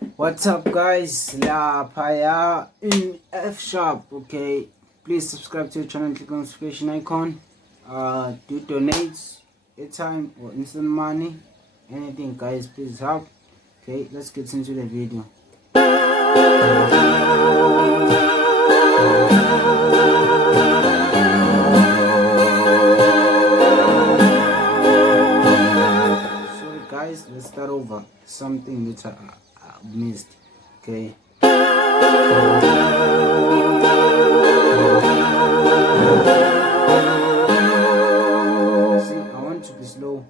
What's up, guys? La Paya in F Sharp. Okay, please subscribe to the channel, click on the notification icon. Do donates, airtime or instant money, anything, guys. Please help. Okay, let's get into the video. Sorry, guys. Let's start over. Something that I missed. Okay. See, I want to be slow.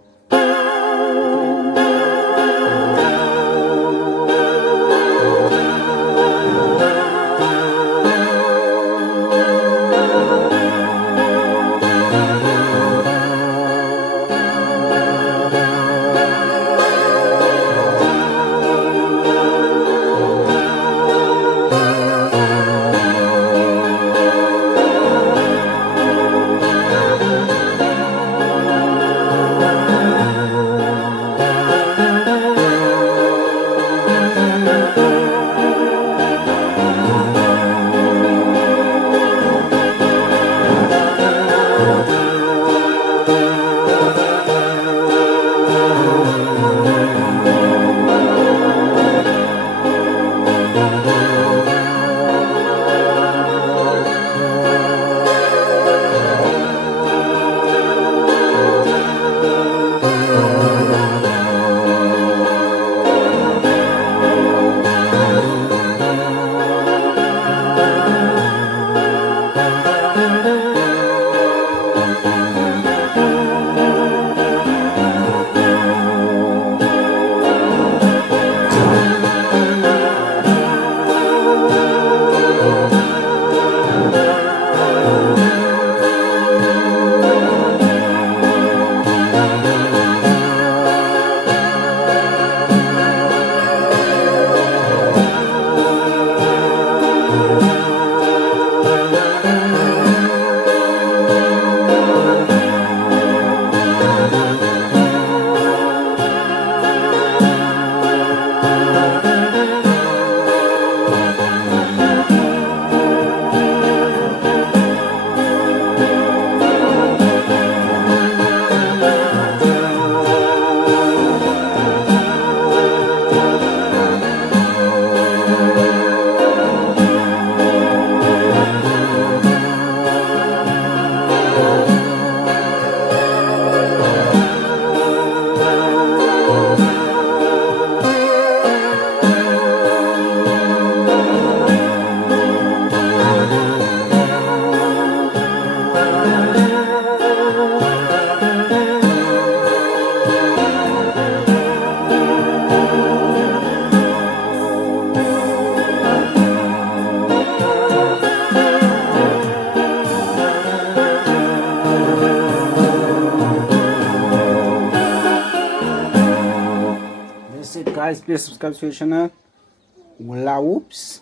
That's it, guys. Please subscribe to the channel. Whoops.